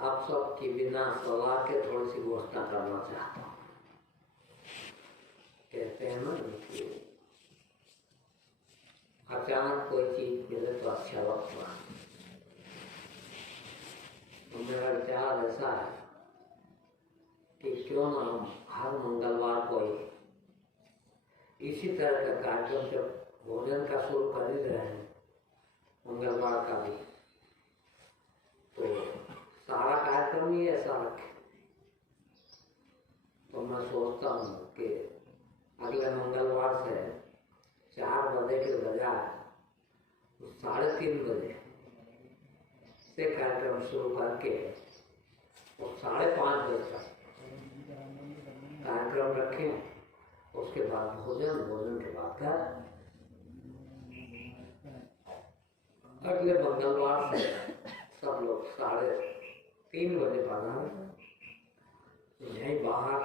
आप सबकी बिना सलाह के थोड़ी सी घोषणा करना चाहता हूँ। कहते हैं ना कि अचानक कोई चीज मिले तो अच्छा वक्त हुआ। तो मेरा विचार ऐसा है कि क्यों ना हम हर मंगलवार को इसी तरह का कार्यक्रम, जब भोजन का शुरू कर ही रहे हैं मंगलवार का भी, तो सारा कार्यक्रम ही ऐसा रखे। तो मैं सोचता हूँ कि अगले मंगलवार से 4 बजे के बजाय 3:30 बजे से कार्यक्रम शुरू करके और 5:30 बजे तक कार्यक्रम रखें। उसके बाद भोजन के बाद घर। अगले मंगलवार से सब लोग 3:30 बजे पधारें। यहीं बाहर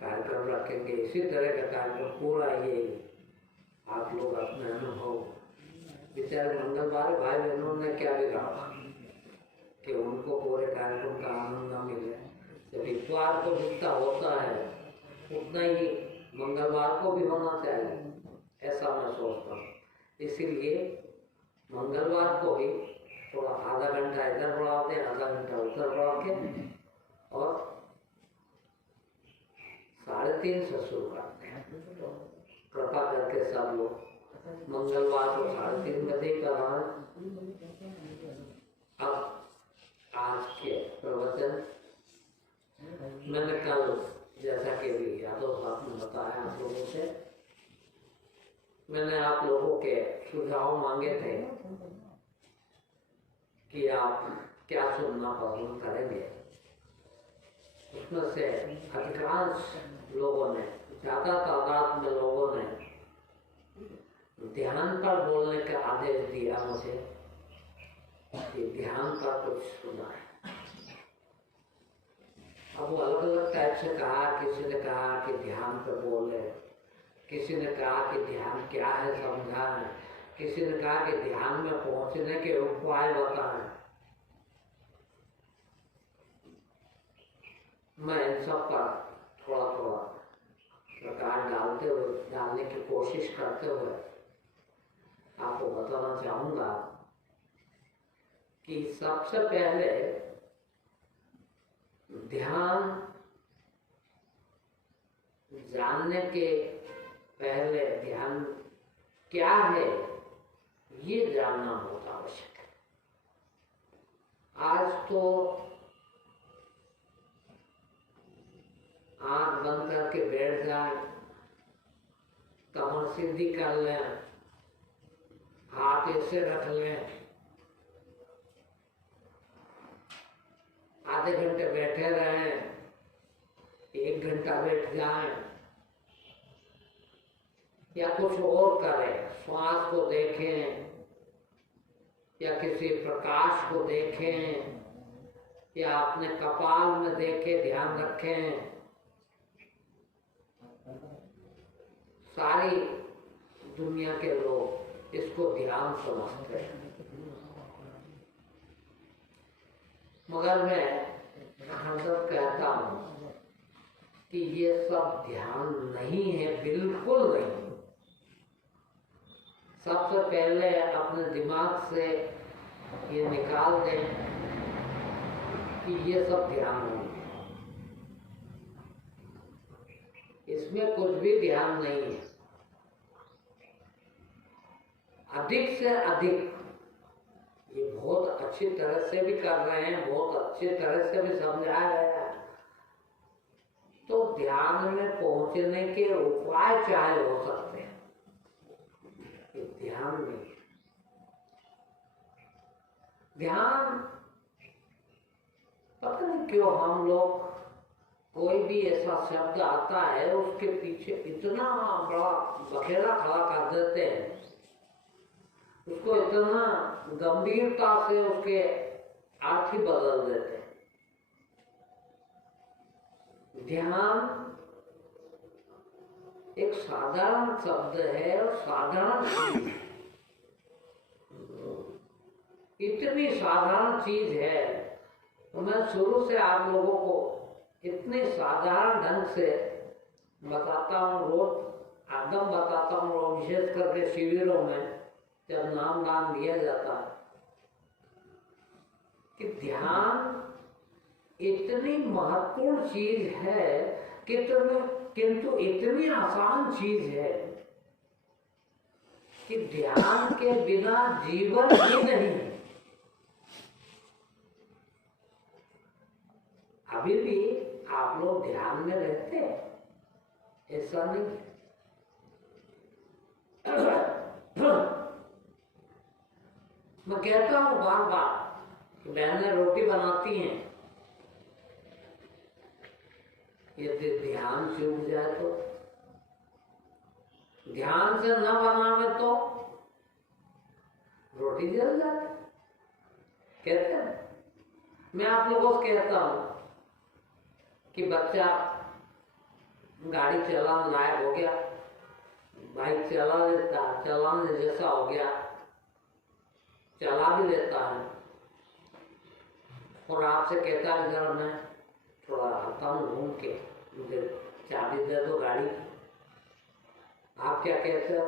कार्यक्रम रखेंगे। इसी तरह का कार्यक्रम पूरा ये आप लोग अपने अनुभव, बेचारे मंगलवार भाई बहनों ने क्या बिगाड़ा कि उनको पूरे कार्यक्रम का आनंद न मिले। जब इतवार को जितना होता है उतना ही मंगलवार को भी होना चाहिए, ऐसा मैं सोचता हूँ। इसीलिए मंगलवार को भी थोड़ा आधा घंटा इधर बढ़ाते हैं, आधा घंटा उधर बढ़ा के और 3:30 से शुरू करते हैं। कृपा करके सब लोग मंगलवार को 3:30 बजे का अब आज के प्रवचन मैंने कल, जैसा कि भी यादव साहब ने बताया आप लोगों से, मैंने आप लोगों के सुझाव मांगे थे कि आप क्या सुनना पसंद करेंगे। उसमें से अधिकांश लोगों ने, ज्यादा तादाद में लोगों ने ध्यान पर बोलने का आदेश दिया मुझे कि ध्यान पर कुछ सुना है। अब वो अलग अलग टाइप से कहा। किसी ने कहा कि ध्यान पर बोले, किसी ने कहा कि ध्यान क्या है समझाएं, किसी ने कहा कि ध्यान में पहुंचने के उपाय बताएं। मैं इन सब पर थोड़ा प्रकाश डालने की कोशिश करते हुए आपको बताना चाहूंगा कि सबसे पहले ध्यान जानने के पहले ध्यान क्या है ये जानना बहुत आवश्यक है। आज तो आंख बंद करके बैठ जाए, कमर सीधी कर लें, हाथ ऐसे रख लें, आधे घंटे बैठे रहें, 1 घंटा बैठ जाएं, या कुछ और करें, श्वास को देखें या किसी प्रकाश को देखें या अपने कपाल में देखें, ध्यान रखें। सारी दुनिया के लोग इसको ध्यान समझते हैं, मगर मैं हरदम कहता हूँ कि ये सब ध्यान नहीं है, बिल्कुल नहीं। सबसे पहले अपने दिमाग से ये निकाल दें कि ये सब ध्यान नहीं है। इसमें कुछ भी ध्यान नहीं है। अधिक से अधिक ये बहुत अच्छी तरह से भी कर रहे हैं, बहुत अच्छी तरह से भी समझा रहे हैं। तो ध्यान में पहुंचने के उपाय चाहे हो सकते हैं, ये ध्यान नहीं। ध्यान पता नहीं क्यों हम लोग, कोई भी ऐसा शब्द आता है उसके पीछे इतना बड़ा बखेड़ा खड़ा कर देते हैं, उसको इतना गंभीरता से उसके अर्थ ही बदल देते हैं। ध्यान एक साधारण शब्द है और साधारण इतनी साधारण चीज है, तो मैं शुरू से आप लोगों को इतने साधारण ढंग से बताता हूँ, रोज आदम बताता हूँ, और विशेष करके शिविरों में जब नाम दान दिया जाता है कि ध्यान इतनी महत्वपूर्ण चीज है किंतु इतनी आसान चीज है कि ध्यान के बिना जीवन ही नहीं है। अभी भी आप लोग ध्यान में रहते हैं, ऐसा नहीं। मैं कहता हूँ बार बार कि बहनें रोटी बनाती हैं, यदि ध्यान चूक जाए तो, ध्यान से न बनावे तो रोटी जल जाए। कहते हैं, मैं आप लोगों से कहता हूं कि बच्चा गाड़ी चलाने लायक हो गया, बाइक चला लेता, चलाने जैसा हो गया, चला भी लेता है, और आपसे कहता है घर में थोड़ा आता हूँ घूम के, मुझे चाबी दे दो गाड़ी की। आप क्या कहते हो?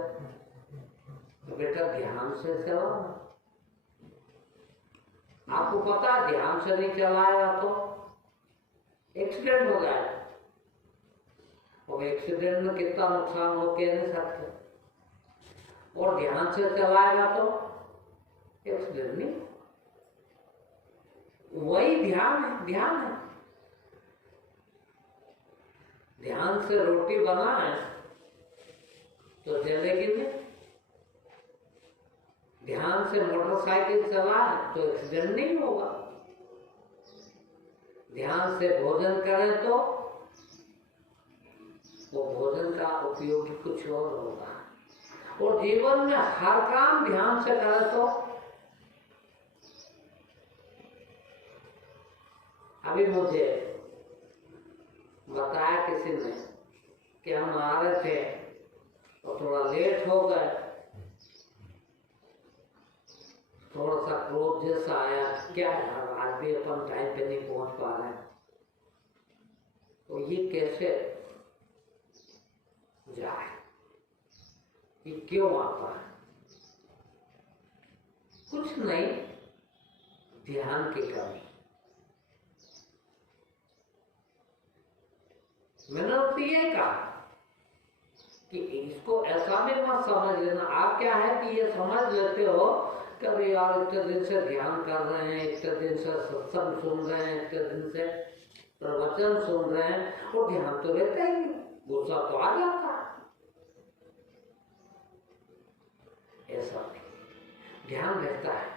तो बेटा ध्यान से चलाओ। आपको पता है ध्यान से नहीं चलाएगा तो एक्सीडेंट हो जाएगा, और एक्सीडेंट में कितना नुकसान हो कह नहीं सकते, और ध्यान से चलाएगा तो एक्सीडेंट नहीं। वही ध्यान है, ध्यान है। ध्यान से रोटी बनाए तो जलेगी नहीं, ध्यान से मोटरसाइकिल चलाए तो एक्सीडेंट नहीं होगा, ध्यान से भोजन करें तो वो भोजन का उपयोग कुछ और होगा, और जीवन में हर काम ध्यान से करें तो। अभी मुझे बताया किसी ने कि हम आ रहे थे तो थोड़ा लेट हो गए, थोड़ा सा क्रोध जैसा आया, क्या यार आज भी अपन टाइम पे नहीं पहुंच पा रहे, तो ये कैसे जाए, ये क्यों आता है? कुछ नहीं, ध्यान की कमी। मैंने तो ये कहा कि इसको ऐसा भी मत समझ लेना। आप क्या है कि ये समझ लेते हो कि अरे यार इतने दिन से ध्यान कर रहे हैं, इतने दिन से सत्संग सुन रहे हैं, इतने दिन से प्रवचन सुन रहे हैं, और ध्यान तो रहता ही, गुस्सा तो आ जाता है। ऐसा ध्यान रहता है,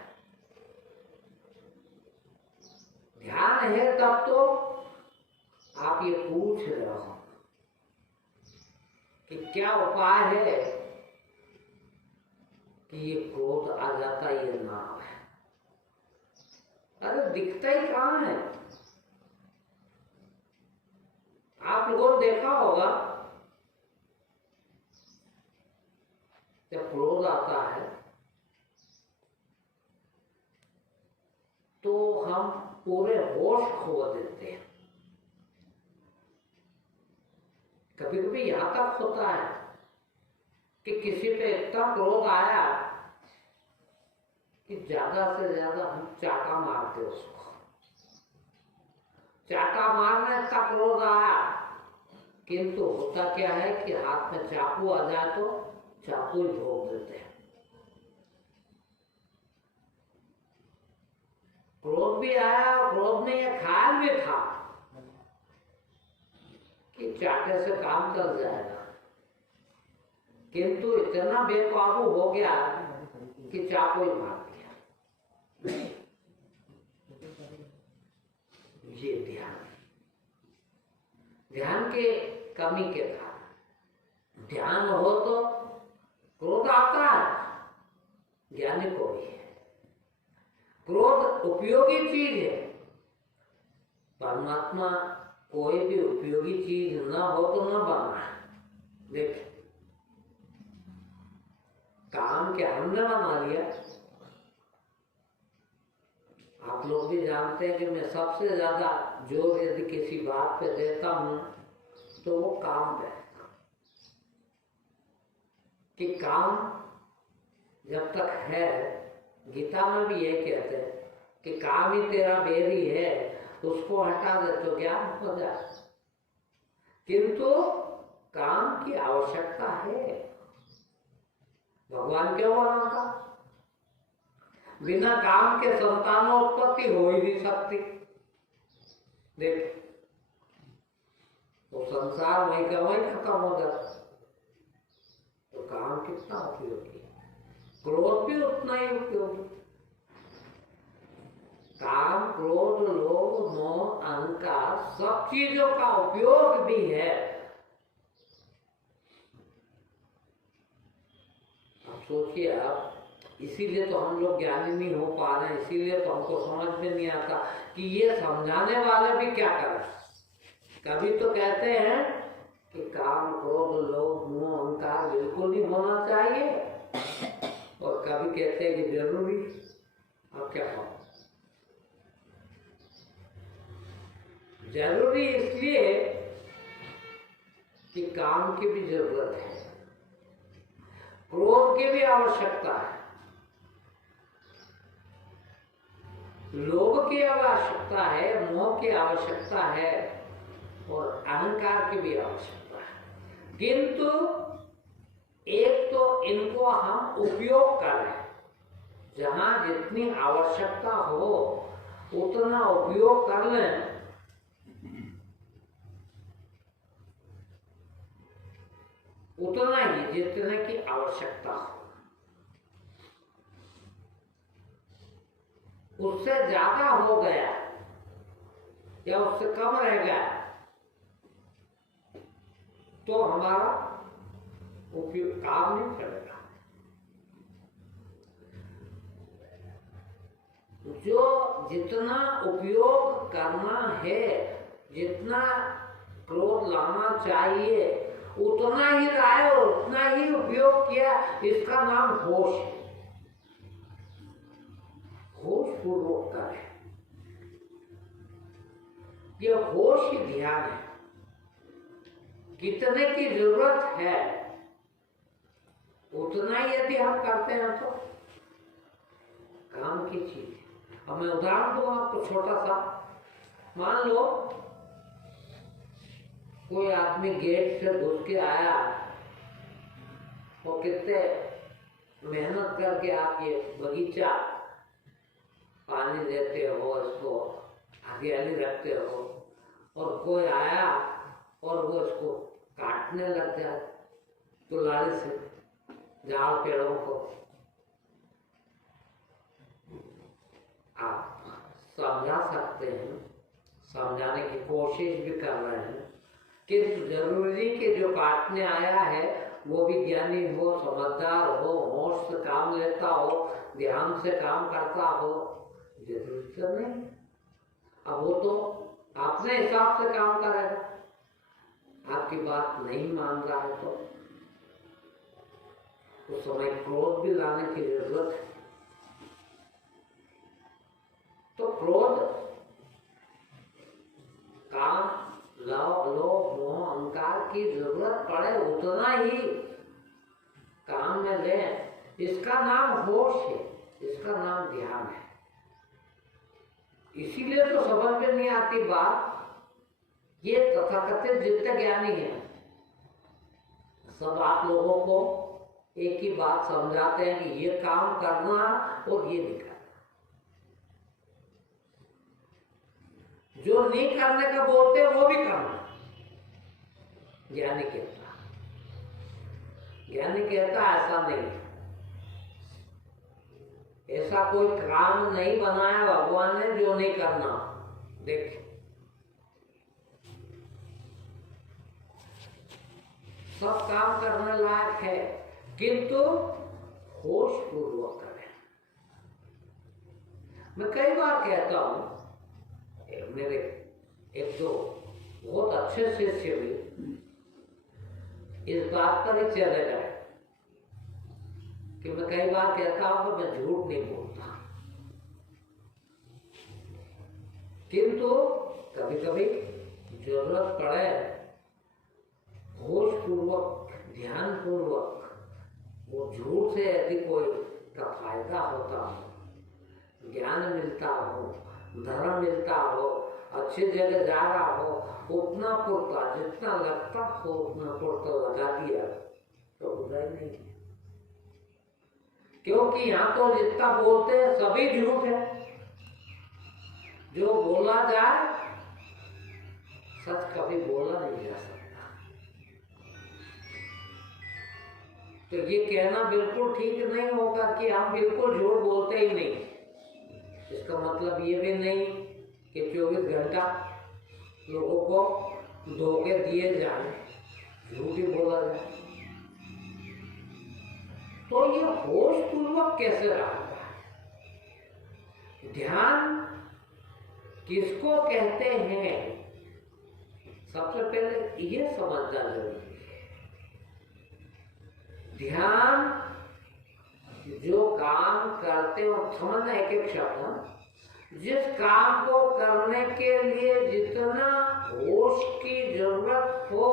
ध्यान है तब तो आप ये पूछ रहे हो कि क्या उपाय है कि ये क्रोध आ जाता ये ना है। अरे दिखता ही कहाँ है? आप लोगों ने देखा होगा जब क्रोध आता है तो हम पूरे होश खो देते हैं। कभी कभी यहां तक होता है कि किसी पे इतना क्रोध आया कि ज्यादा से ज्यादा हम चाटा मारते उसको, चाटा मारने इतना क्रोध आया, किंतु होता क्या है कि हाथ में चाकू आ जाए तो चाकू ही भोग देते हैं। क्रोध भी आया, क्रोध में यह ख्याल भी था कि चाटे से काम चल जाएगा, किंतु इतना बेकाबू हो गया कि चाकू ही मार दिया। ये ध्यान के कमी के कारण। ध्यान हो तो क्रोध आता है, ज्ञानी को भी है। क्रोध उपयोगी चीज है, परमात्मा कोई भी उपयोगी चीज न हो तो न बना। देख काम क्या हमने बना लिया, आप लोग भी जानते हैं कि मैं सबसे ज्यादा जोर यदि किसी बात पे देता हूं तो वो काम पे, कि काम जब तक है, गीता में भी ये कहते हैं कि काम ही तेरा बैरी है, उसको हटा दे तो ज्ञान हो जाए। किंतु काम की आवश्यकता है। भगवान क्यों बना था? बिना काम के संतानोत्पत्ति हो ही नहीं सकती। देख, वो संसार वहीं का वहीं खत्म हो जाता। तो काम कितना उपयोगी है, क्रोध भी उतना ही उपयोगी। काम, क्रोध, लोभ, मोह, अहंकार सब चीजों का उपयोग भी है। अब सोचिए आप, इसीलिए तो हम लोग ज्ञानी नहीं हो पा रहे हैं, इसीलिए तो हमको समझ में नहीं आता कि ये समझाने वाले भी क्या करें। कभी तो कहते हैं कि काम, क्रोध, लोभ, मोह, अहंकार बिल्कुल नहीं होना चाहिए, और कभी कहते हैं कि जरूरी। अब क्या हो? जरूरी इसलिए कि काम की भी जरूरत है, क्रोध की भी आवश्यकता है, लोभ की आवश्यकता है, मोह की आवश्यकता है, और अहंकार की भी आवश्यकता है। किंतु एक तो इनको हम उपयोग करें, जहां जितनी आवश्यकता हो उतना उपयोग कर लें, उतना ही जितने की आवश्यकता हो। उससे ज्यादा हो गया या उससे कम रह गया तो हमारा उपयोग काम नहीं करेगा। जो जितना उपयोग करना है, जितना क्रोध लाना चाहिए उतना ही लाए और उतना ही उपयोग किया, इसका नाम होश है। होश पूर्वक करें, ये होश ही ध्यान है। कितने की जरूरत है उतना ही यदि हम करते हैं तो काम की चीज है। अब मैं उदाहरण दूं आपको छोटा सा। मान लो कोई आदमी गेट से घुस के आया, और कितने मेहनत करके आप ये बगीचा पानी देते हो, इसको हरियाली रखते हो, और कोई आया और वो इसको काटने लग जाए कुल्हाड़ी से झाड़ पेड़ों को, आप समझा सकते हैं, समझाने की कोशिश भी कर रहे हैं, किंतु जरूरी कि जो काटने आया है वो भी ज्ञानी हो, समझदार हो, होश से काम लेता हो, ध्यान से काम करता हो। जरूरी तो नहीं। अब वो तो अपने हिसाब से काम करेगा, आपकी बात नहीं मान रहा है तो उस समय क्रोध भी लाने की जरूरत है। तो क्रोध, काम, लोभ, मोह, अहंकार की जरूरत पड़े उतना ही काम में ले, इसका नाम होश है, इसका नाम ध्यान है। इसीलिए तो समझ में नहीं आती बात। ये तथाकथित जितने ज्ञानी हैं सब आप लोगों को एक ही बात समझाते हैं कि ये काम करना और ये नहीं करना। जो नहीं करने का बोलते हैं वो भी करना। ज्ञानी कहता ऐसा नहीं, ऐसा कोई काम नहीं बनाया भगवान ने जो नहीं करना। देख, सब काम करने लायक है, किंतु होश पूर्वक करें। मैं कई बार कहता हूं, मेरे एक दो बहुत अच्छे शिष्य भी इस बात पर ही चले गए कि मैं कई बार कहता हूं कि मैं झूठ नहीं बोलता। किंतु कभी कभी जरूरत पड़े होश पूर्वक, ध्यान पूर्वक, वो झूठ से यदि कोई का फायदा होता हो, ज्ञान मिलता हो, धर्म मिलता हो, अच्छी जगह जा रहा हो, उतना पुरता, जितना लगता हो उतना पुरता लगा दिया तो बुराई नहीं। क्योंकि यहाँ तो जितना बोलते हैं सभी झूठ है। जो बोला जाए सच कभी बोला नहीं जा सकता। तो ये कहना बिल्कुल ठीक नहीं होगा कि हम बिल्कुल झूठ बोलते ही नहीं। इसका मतलब ये भी नहीं कि 24 घंटा लोगों को धोखे दिए जाए, झूठ ही बोला जाए। तो ये होश पूर्वक कैसे रहता है? ध्यान किसको कहते हैं? सबसे पहले ये समझना जरूरी है। ध्यान जो काम करते हो, समझना एक एक शब्द, जिस काम को करने के लिए जितना होश की जरूरत हो,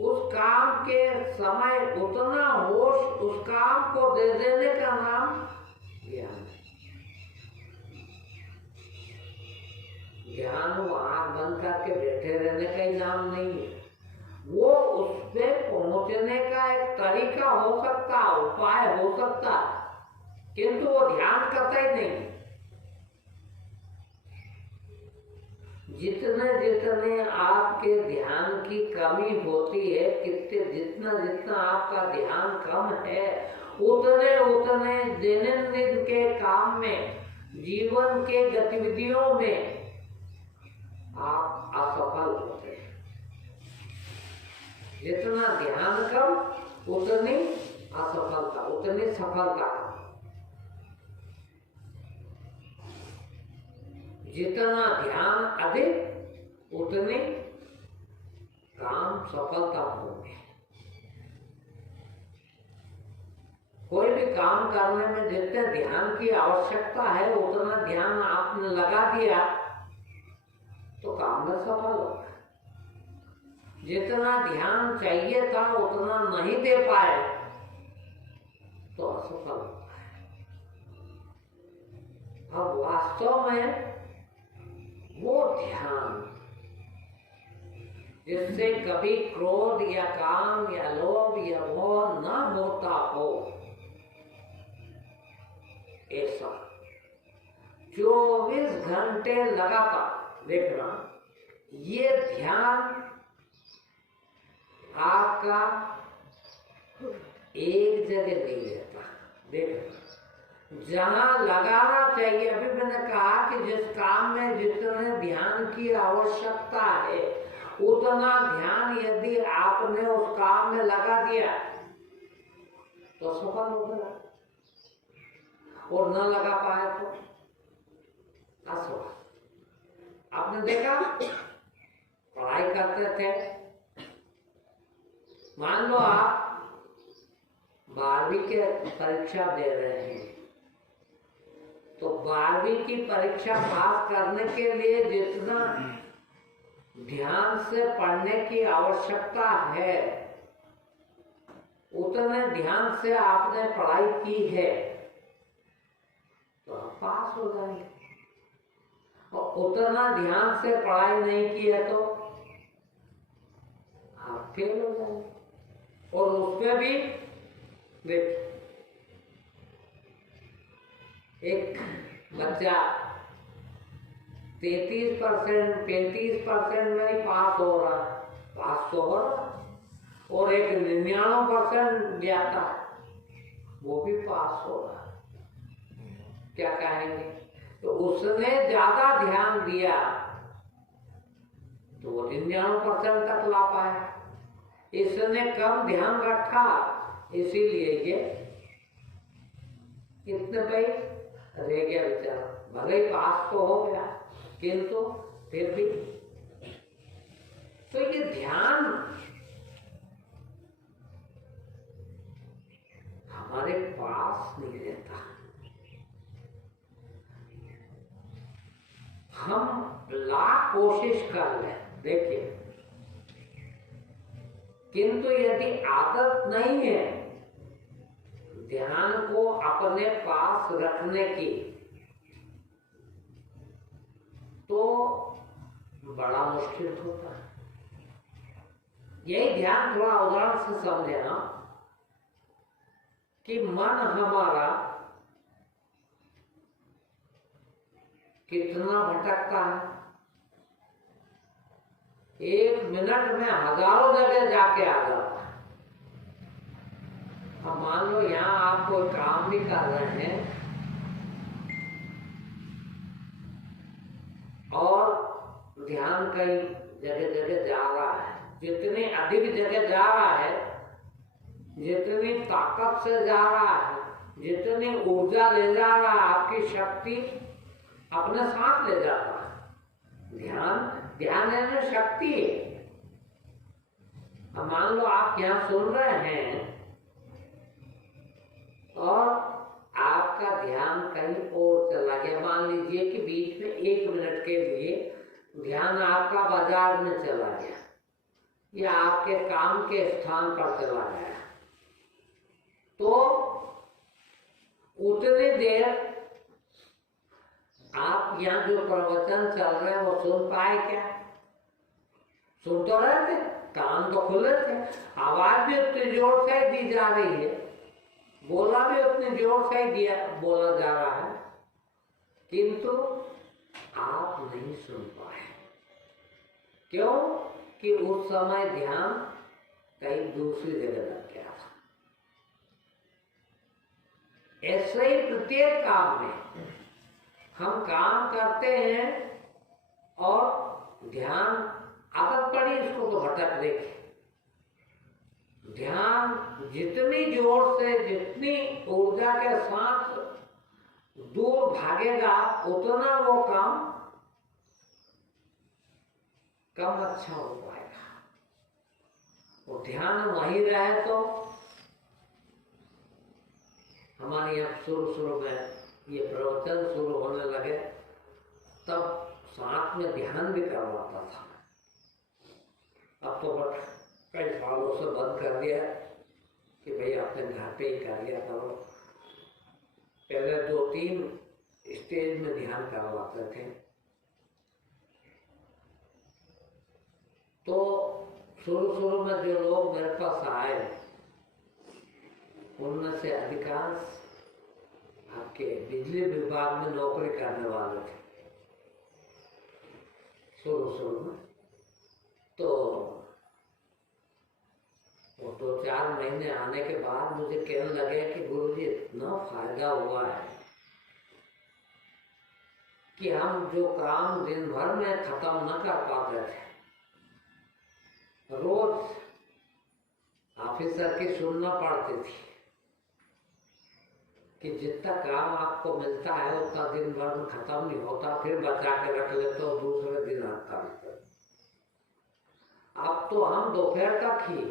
उस काम के समय उतना होश उस काम को दे देने का नाम ज्ञान है। ज्ञान वो आंख बंद करके बैठे रहने का ही नाम नहीं है। वो उस पे पहुंचने का एक तरीका हो सकता, उपाय हो सकता, किंतु वो ध्यान करता ही नहीं। जितने जितने आपके ध्यान की कमी होती है, कितने जितना जितना आपका ध्यान कम है, उतने उतने दैनंदिन के काम में, जीवन के गतिविधियों में आप असफल होते हैं। जितना ध्यान कम उतनी असफलता, उतनी सफलता। जितना ध्यान अधिक उतने काम सफलता होंगे। कोई भी काम करने में जितने ध्यान की आवश्यकता है उतना ध्यान आपने लगा दिया तो काम में सफल होगा। जितना ध्यान चाहिए था उतना नहीं दे पाए तो असफल होता है। अब वास्तव में वो ध्यान जिससे कभी क्रोध या काम या लोभ या मोह न होता हो, ऐसा 24 घंटे लगातार देखना, ये ध्यान आपका एक जगह नहीं रहता। देखना, जहां लगाना चाहिए, अभी मैंने कहा कि जिस काम में जितने ध्यान की आवश्यकता है उतना ध्यान यदि आपने उस काम में लगा दिया तो सफल हो गया, और न लगा पाए तो असफल। आपने देखा, पढ़ाई करते थे, मान लो आप 12वीं के परीक्षा दे रहे हैं, तो 12वीं की परीक्षा पास करने के लिए जितना ध्यान से पढ़ने की आवश्यकता है उतने ध्यान से आपने पढ़ाई की है तो आप पास हो जाएंगे, और उतना ध्यान से पढ़ाई नहीं की है तो आप फेल हो जाएंगे। और उसमें भी देख, एक बच्चा 33% 35% में ही पास हो रहा, पास तो हो रहा, और एक 99% जाता वो भी पास हो रहा। क्या कहेंगे? तो उसने ज्यादा ध्यान दिया तो वो 99% तक ला पाया, इसने कम ध्यान रखा इसीलिए ये कितने पे रह गया बेचारा। भले ही पास तो हो गया किंतु फिर भी। तो ये ध्यान हमारे पास नहीं रहता, हम लाख कोशिश कर लें, देखिए, किंतु यदि आदत नहीं है ध्यान को अपने पास रखने की, तो बड़ा मुश्किल होता है। यही ध्यान थोड़ा उदाहरण से समझे ना, कि मन हमारा कितना भटकता है, एक मिनट में हजारों जगह जाके आ जाता है। अब मान लो यहाँ आप कोई काम भी कर रहे हैं और ध्यान कई जगह जगह जा रहा है, जितनी अधिक जगह जा रहा है, जितनी ताकत से जा रहा है, जितनी ऊर्जा ले जा रहा है, आपकी शक्ति अपने साथ ले जाता है। ध्यान है ना, शक्ति है। अब मान लो आप यहाँ सुन रहे हैं और आपका ध्यान कहीं और चला गया। मान लीजिए कि बीच में 1 मिनट के लिए ध्यान आपका बाजार में चला गया या आपके काम के स्थान पर चला गया, तो उतनी देर आप यहाँ जो प्रवचन चल रहे हैं वो सुन पाए क्या? सुन तो रहे थे, कान तो खुले थे, आवाज भी उतनी जोर से दी जा रही है, बोला भी उतनी जोर से बोला जा रहा है, किंतु आप नहीं सुन पाए। क्यों? कि उस समय ध्यान कहीं दूसरी जगह लग गया था। ऐसे ही प्रत्येक काम में हम काम करते हैं और ध्यान आदत पड़ी इसको तो भटक देखिए। ध्यान जितनी जोर से, जितनी ऊर्जा के साथ दूर भागेगा, उतना वो काम कम अच्छा हो पाएगा। वो ध्यान वहीं रहे तो हमारे यहाँ शुरू में ये प्रवचन शुरू होने लगे, तब साथ में ध्यान भी करवाता था। अब तो बट कई सालों से बंद कर दिया कि भाई अपने घर पे ही कर लिया करो। पहले 2-3 स्टेज में ध्यान करवाते थे, तो शुरू में जो लोग मेरे पास आए उनमें से अधिकांश आपके बिजली विभाग में नौकरी करने वाले थे शुरू में। तो 2-4 महीने आने के बाद मुझे कहने लगे कि गुरुजी इतना फायदा हुआ है कि हम जो काम दिन भर में खत्म न कर पाते थे, रोज ऑफिसर की सुनना पड़ती थी कि जितना काम आपको मिलता है उतना दिन भर में खत्म नहीं होता, फिर बचा के रख लेते हो, दूसरे दिन आता है। अब तो हम दोपहर तक ही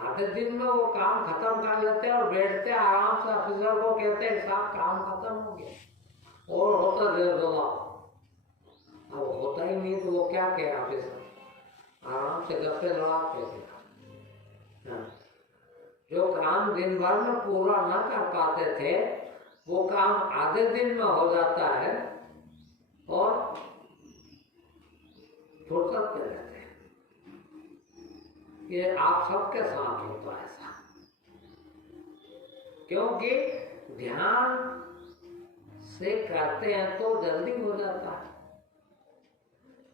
आधे दिन में वो काम खत्म कर लेते और बैठते आराम से, ऑफिसर को कहते हैं साहब काम खत्म हो गया, और होता देर दो। अब होता ही नहीं तो वो क्या कहे ऑफिसर, आराम से गप्पे लड़ाते थे। जो काम दिन भर में पूरा न कर पाते थे वो काम आधे दिन में हो जाता है और फुर्सत में रहते हैं। ये आप सबके साथ होता है ऐसा, क्योंकि ध्यान से करते हैं तो जल्दी हो जाता है,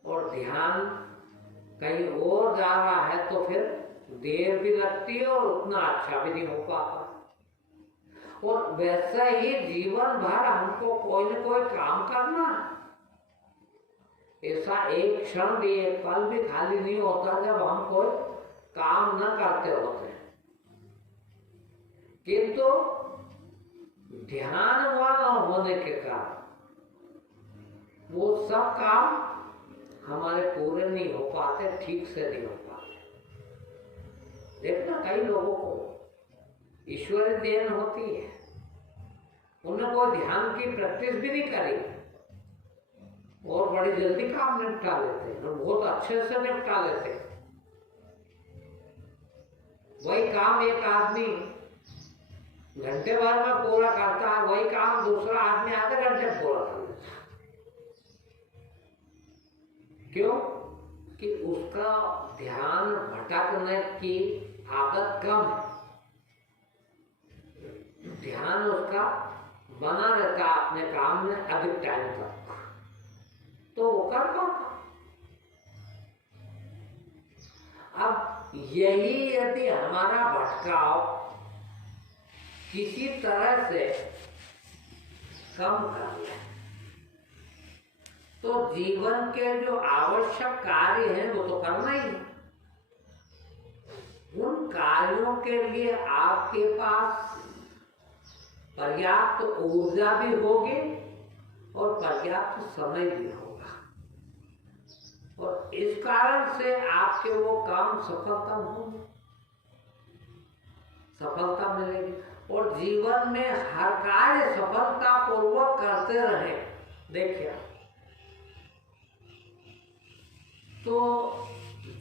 और ध्यान कहीं और जा रहा है तो फिर देर भी लगती है और उतना अच्छा भी नहीं हो पाता। और वैसा ही जीवन भर हमको कोई न कोई काम करना, ऐसा एक क्षण भी, एक पल भी खाली नहीं होता जब हम कोई काम न करते होते। किंतु ध्यान वाला होने के कारण वो सब काम हमारे पूरे नहीं हो पाते, ठीक से नहीं हो पाते। देखना कई लोगों को ईश्वरी देन होती है, उन्हें कोई ध्यान की प्रैक्टिस भी नहीं करी, और बड़ी जल्दी काम निपटा लेते हैं और बहुत अच्छे से निपटा लेते हैं। वही काम एक आदमी घंटे भर में पूरा करता है, वही काम दूसरा आदमी आधे घंटे में पूरा कर लेता है। क्यों? कि उसका ध्यान भटकने की आदत कम है, ध्यान उसका बना रहता है अपने काम में अधिक टाइम तक, तो वो कर पाता। अब यही यदि हमारा भटकाव किसी तरह से कम कर ले तो जीवन के जो आवश्यक कार्य हैं वो तो करना ही है। उन कार्यों के लिए आपके पास पर्याप्त ऊर्जा भी होगी और पर्याप्त समय भी होगा, और इस कारण से आपके वो काम सफलता होंगे, सफलता मिलेगी। और जीवन में हर कार्य सफलता पूर्वक करते रहे। देखिए, तो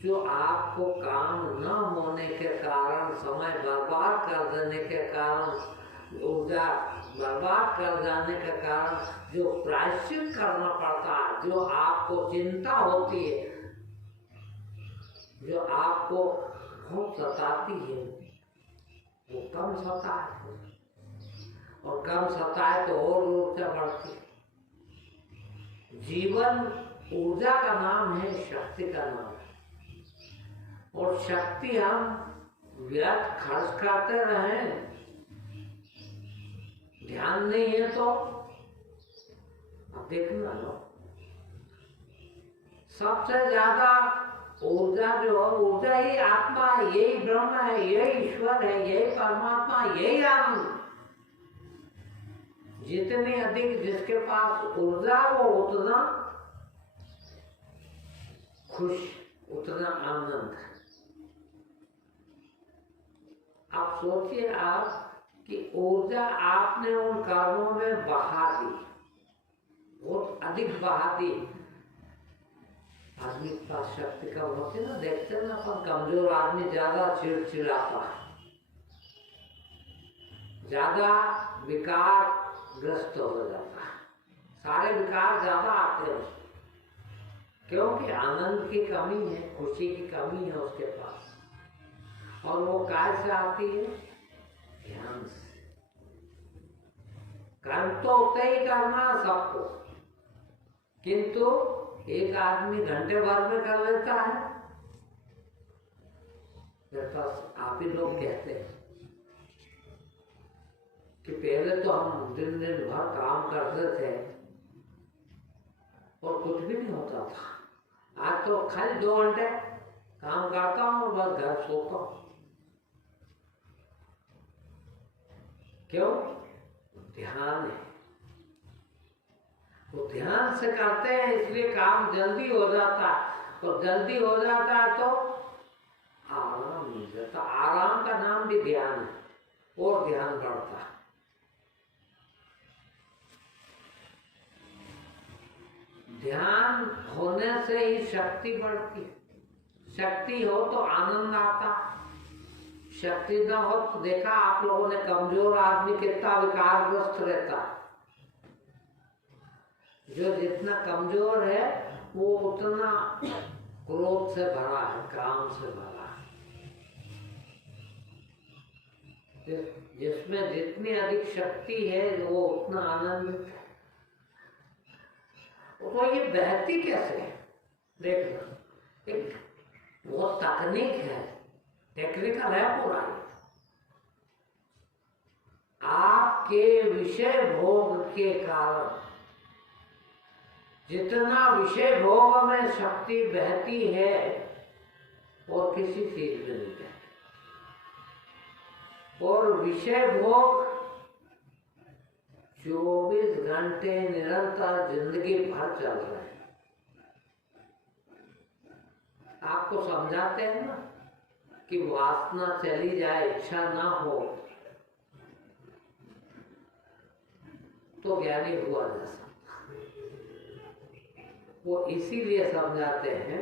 जो आपको काम न होने के कारण, समय बर्बाद कर देने के कारण, ऊर्जा बर्बाद कर जाने के कारण जो प्रायश्चित करना पड़ता है, जो आपको चिंता होती है, जो आपको बहुत सताती है, वो कम सताए, और कम सताए तो और ऊर्जा बढ़ती है। जीवन ऊर्जा का नाम है, शक्ति का नाम है, और शक्ति हम व्यर्थ खर्च करते रहें, ध्यान नहीं है तो अब देखना लो, सबसे ज्यादा ऊर्जा जो है, ऊर्जा ही आत्मा है, यही ब्रह्म है, यही ईश्वर है, यही परमात्मा, यही आनंद। जितनी अधिक जिसके पास ऊर्जा वो उतना खुश, उतना आनंद है। आप सोचिए आप कि ऊर्जा आपने उन कर्मों में बहा दी, बहुत अधिक बहा दी। आदमी के पास शक्ति कम होती है ना, देखते हैं ना अपन, कमजोर आदमी ज्यादा चिड़चिड़ाता है, ज्यादा विकार ग्रस्त हो जाता है, सारे विकार ज्यादा आते हैं उसको, क्योंकि आनंद की कमी है, खुशी की कमी है उसके पास। और वो काय से आती है? ध्यान से। कर्म तो उतना ही करना सबको, किंतु एक आदमी घंटे भर में कर लेता है। मेरे पास आप ही लोग कहते हैं कि पहले तो हम दिन भर काम करते थे और कुछ भी नहीं होता था, आज तो खाली 2 घंटे काम करता हूँ और बस घर सोता हूँ। क्यों? ध्यान है, तो ध्यान से करते हैं, इसलिए काम जल्दी हो जाता है, तो जल्दी हो जाता है तो आराम मिल जाता। आराम का नाम भी ध्यान है, और ध्यान बढ़ता है। ध्यान होने से ही शक्ति बढ़ती, शक्ति हो तो आनंद आता, शक्ति न हो तो देखा आप लोगों ने, कमजोर आदमी कितना विकारग्रस्त रहता है। जो जितना कमजोर है वो उतना क्रोध से भरा है, काम से भरा है। जिसमें जितनी अधिक शक्ति है वो उतना आनंदित है। तो ये बहती कैसे है? देखना, एक बहुत तकनीक है, टेक्निकल है पूरा। आपके विषय भोग के कारण जितना विषय भोग में शक्ति बहती है और किसी चीज में नहीं बहती, और विषय भोग 24 घंटे निरंतर जिंदगी भर चल रहे हैं। आपको समझाते हैं ना कि वासना चली जाए, इच्छा ना हो तो ज्ञानी हुआ जा सकता। वो इसीलिए समझाते हैं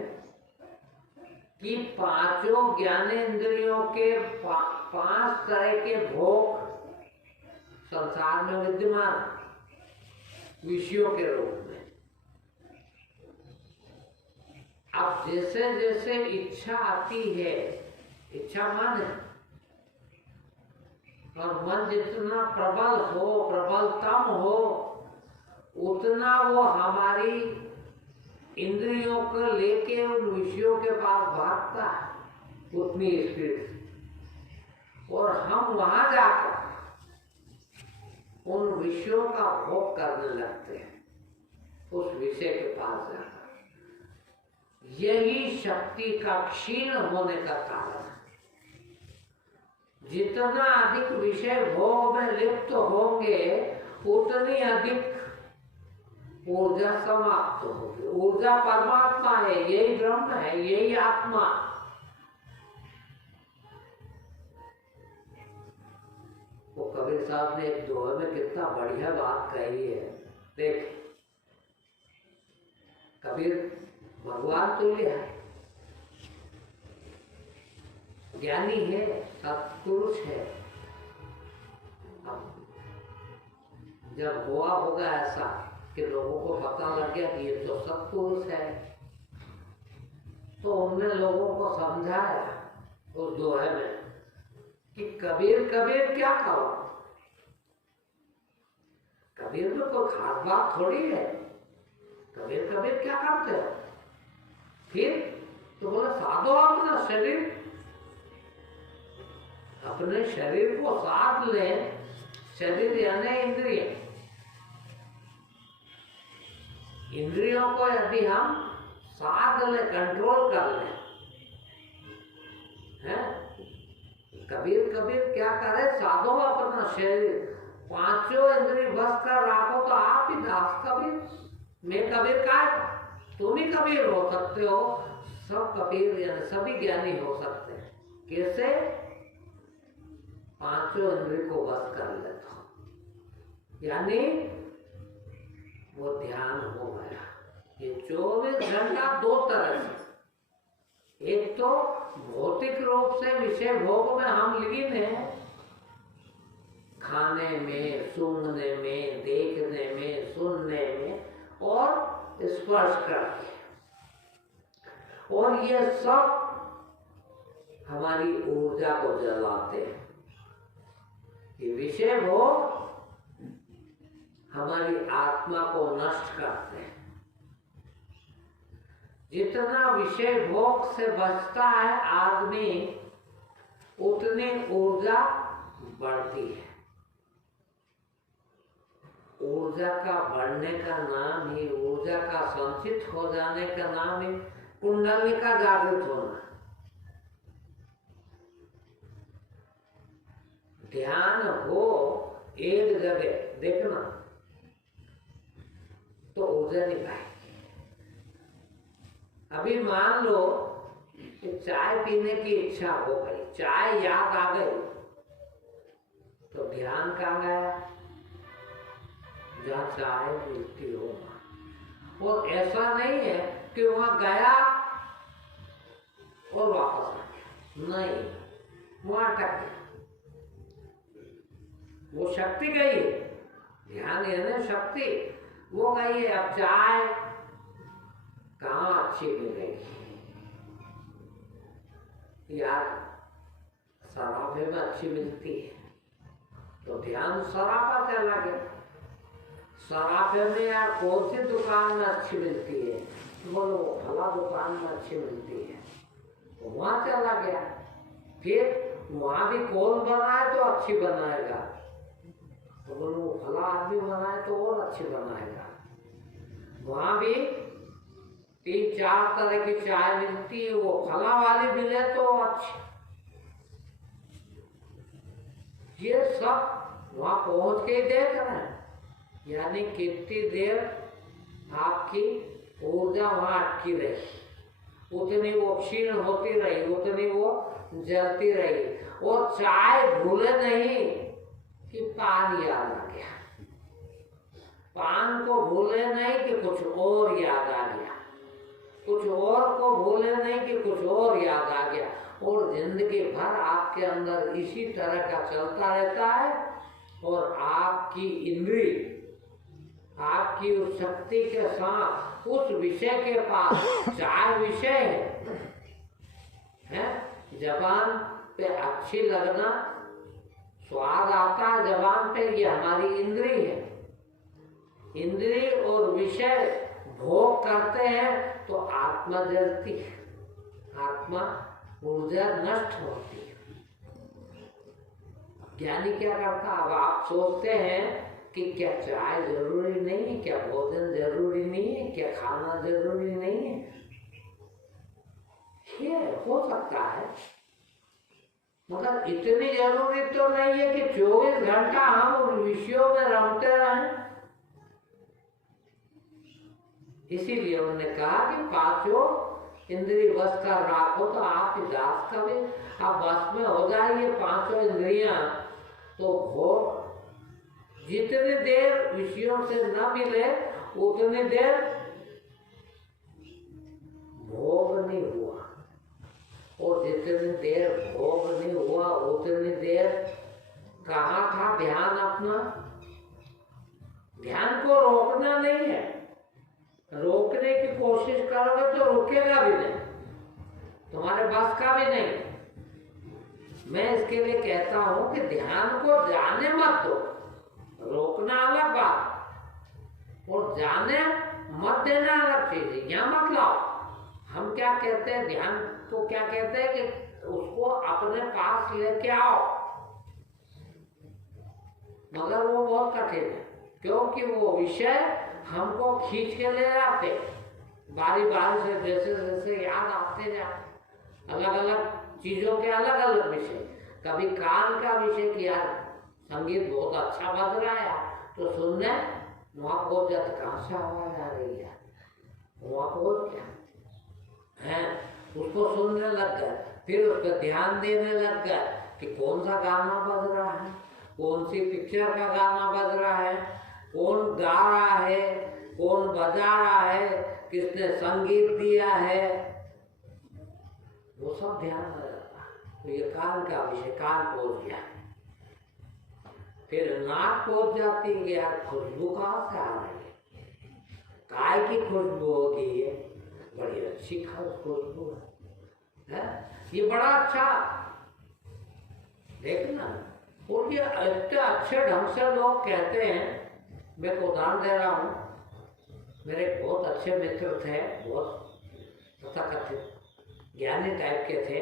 कि पांचों ज्ञानेंद्रियों के पांच तरह के भोग संसार में विद्यमान विषयों के रूप में। अब जैसे जैसे इच्छा आती है, इच्छा मन है, और मन जितना प्रबल हो, प्रबलतम हो, उतना वो हमारी इंद्रियों को लेके उन विषयों के पास भागता है उतनी स्पीड से, और हम वहां जाकर उन विषयों का भोग करने लगते हैं, उस विषय के पास जाकर। यही शक्ति का क्षीण होने का कारण है। जितना अधिक विषय भोग में लिप्त होंगे उतनी अधिक ऊर्जा समाप्त होगी। ऊर्जा परमात्मा है, यही ब्रह्म है, यही आत्मा। वो कबीर साहब ने एक दोहे में कितना बढ़िया बात कही है। देख, कबीर भगवान तुल्य है, ज्ञानी है, सत्पुरुष है। जब हुआ होगा ऐसा कि लोगों को पता लग गया कि ये तो सत्पुरुष है, तो उनने लोगों को समझाया उस दोहे में कि कबीर कबीर क्या कहो। कबीर में कोई खास बात थोड़ी है, कबीर कबीर क्या करते हो। फिर तो बोले साधो अपना शरीर, अपने शरीर को साध ले। शरीर यानी इंद्रिय, इंद्रियों को यदि हम साध ले, कंट्रोल कर ले, हैं? कबीर कबीर क्या करे, साधो अपना शरीर, पांचों इंद्रिय बस कर रखो तो आप ही दास कबीर। मैं कबीर का, तुम ही कबीर हो सकते हो। सब कबीर यानी सभी ज्ञानी हो सकते हैं। कैसे? पांचों इंद्रिय को बस कर लेता हो, यानी वो ध्यान हो गया। ये 24 घंटा दो तरह से, एक तो भौतिक रूप से विषय भोग में हम लीन हैं, खाने में, सूंघने में, देखने में, सुनने में और स्पर्श करके, और ये सब हमारी ऊर्जा को जलाते हैं। ये विषय भोग हमारी आत्मा को नष्ट करते हैं। जितना विषय भोग से बचता है आदमी, उतनी ऊर्जा बढ़ती है। ऊर्जा का बढ़ने का नाम ही, ऊर्जा का संचित हो जाने का नाम ही कुंडली का जागृत होना। ध्यान हो एक जगह देखना तो ऊर्जा नहीं पाएगी। अभी मान लो कि चाय पीने की इच्छा हो गई, चाय याद आ गई, तो ध्यान कहाँ गया? जहाँ चाय मिलती हो। और ऐसा नहीं है कि वहां गया और वापस आ गया, नहीं, वहां अटक गया। वो शक्ति गई, ध्यान यानी शक्ति वो गई है। अब चाय कहाँ अच्छी मिलेगी यार? सराफे में अच्छी मिलती है, तो ध्यान सराफा चला गया। सराफे में यार कौन सी दुकान में अच्छी मिलती है? बोलो फला दुकान में अच्छी मिलती है, तो वहां चला गया। फिर वहां भी कौन बनाए तो अच्छी बनाएगा, तो बोलो फला आदमी बनाए तो और अच्छी बनाएगा। वहां भी 3-4 तरह की चाय मिलती है, वो फला वाली मिले तो अच्छी। ये सब वहां पहुंच के देख रहे हैं, यानी कितनी देर आपकी ऊर्जा वहां अटकी रही, उतनी वो क्षीण होती रही, उतनी वो जलती रही। और चाय भूले नहीं कि पानी याद आ गया। पान को भूले नहीं कि कुछ और याद आ गया, कुछ और को भूले नहीं कि कुछ और याद आ गया, और जिंदगी भर आपके अंदर इसी तरह का चलता रहता है। और आपकी इंद्री, आपकी उस शक्ति के साथ उस विषय के पास 4 विषय है। जबान पे अच्छी लगना, स्वाद आता है जबान पे, ये हमारी इंद्री है। इंद्री और विषय भोग करते हैं तो आत्मा जलती है, आत्मा ऊर्जा नष्ट होती है। ज्ञानी क्या करता? अब आप सोचते हैं कि क्या चाय जरूरी नहीं है, क्या भोजन जरूरी नहीं है, क्या खाना जरूरी नहीं है? ये हो सकता है, मगर इतनी जरूरी तो नहीं है कि 24 घंटा हम उन विषयों में रमते रहें। इसीलिए उन्होंने कहा कि 5 इंद्रिय बस कर राखो तो आप दास कभी आप बस में हो जाइए 5 इंद्रियां, तो भोग जितनी देर विषयों से न मिले उतनी देर भोग नहीं हुआ, और जितनी देर भोग नहीं हुआ उतनी देर कहाँ था ध्यान अपना? ध्यान को रोकना नहीं है, रोकने की कोशिश करोगे तो रुकेगा भी नहीं, तुम्हारे बस का भी नहीं। मैं इसके लिए कहता हूं कि ध्यान को जाने मत दो, रोकना अलग बात, और जाने मत देना अलग चीज है। यहाँ मत लाओ। हम क्या कहते हैं ध्यान को, क्या कहते हैं कि उसको अपने पास लेके आओ, मगर वो बहुत कठिन है, क्योंकि वो विषय हमको खींच के ले जाते बारी बारी से, जैसे जैसे याद आते जाते, अलग अलग चीजों के अलग अलग विषय। कभी कान का विषय कि यार संगीत बहुत अच्छा बज रहा है, तो सुनने वहां पहुंच जाते, कहाँ से आवाज आ रही है, वहां पहुंच गया है, उसको सुनने लग गए, फिर उस पर ध्यान देने लग गए कि कौन सा गाना बज रहा है, कौन सी पिक्चर का गाना बज रहा है, कौन गा रहा है, कौन बजा रहा है, किसने संगीत दिया है, वो सब ध्यान में रहता। तो ये कान का विषय, कान पहुंच गया, फिर नाक पहुंच जाती है, यार खुशबू कहाँ से आ रही है, काय की खुशबू होगी, ये बड़ी अच्छी खुशबू है, ये बड़ा अच्छा देखना। और ये इतने अच्छे ढंग से लोग कहते हैं। मैं एक उदाहरण दे रहा हूँ, मेरे बहुत अच्छे मित्र थे, बहुत तथाकथित ज्ञानी टाइप के थे,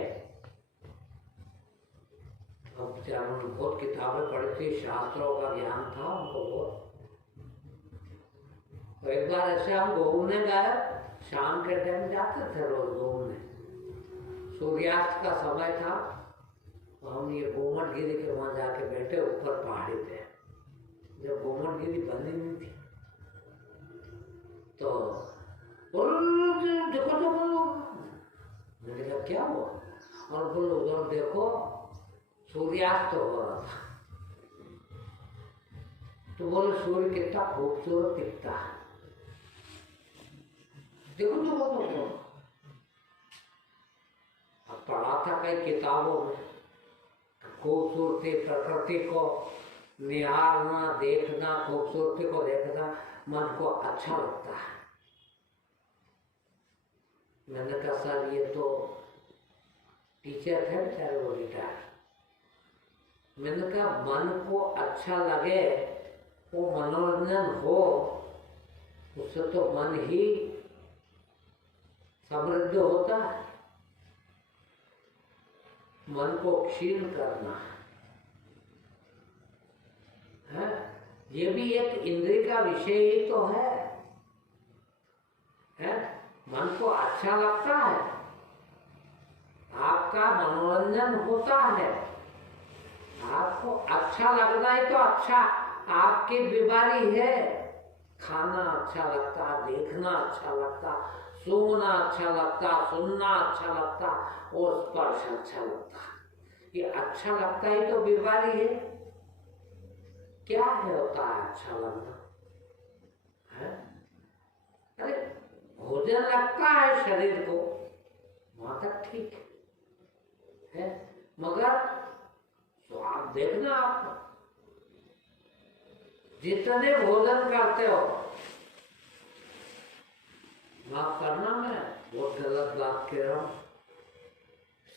उन्होंने बहुत किताबें पढ़ी थी, शास्त्रों का ज्ञान था उनको बहुत। तो एक बार ऐसे हम घूमने गए, शाम के टाइम जाते थे रोज घूमने, सूर्यास्त का समय था, तो हम ये गोमटगिरी के वहां जाके बैठे, ऊपर पहाड़ी पे, जब गोमटगिरी बनी नहीं थी, तो देखो देखो, मैंने कहा क्या हुआ, और बोलो उधर देखो सूर्यास्त हो रहा था। तो बोले सूर्य कितना खूबसूरत दिखता है, देखो देखो देखो। अब पढ़ा था कई किताबों में, खूबसूरती प्रकृति को निहारना, देखना, खूबसूरती को देखना मन को अच्छा लगता है। मैंने कहा सर ये तो टीचर थे बेचारे, वो रिटायर। मैंने कहा मन को अच्छा लगे, वो मनोरंजन हो, उससे तो मन ही समृद्ध होता है। मन को क्षीण करना है, ये भी एक इंद्रिय का विषय ही तो है? मन को अच्छा लगता है, आपका मनोरंजन होता है, आपको अच्छा लगना ही तो अच्छा आपकी बीमारी है। खाना अच्छा लगता, देखना अच्छा लगता, सूंघना अच्छा लगता, सुनना अच्छा लगता, और स्पर्श अच्छा लगता। ये अच्छा लगता ही तो बीमारी है। क्या है होता है अच्छा लगना? है? अरे भोजन लगता है शरीर को, वहां तक ठीक है, मगर स्वाद देखना आप जितने भोजन करते हो, माफ करना मैं बहुत गलत बात कह रहा हूं,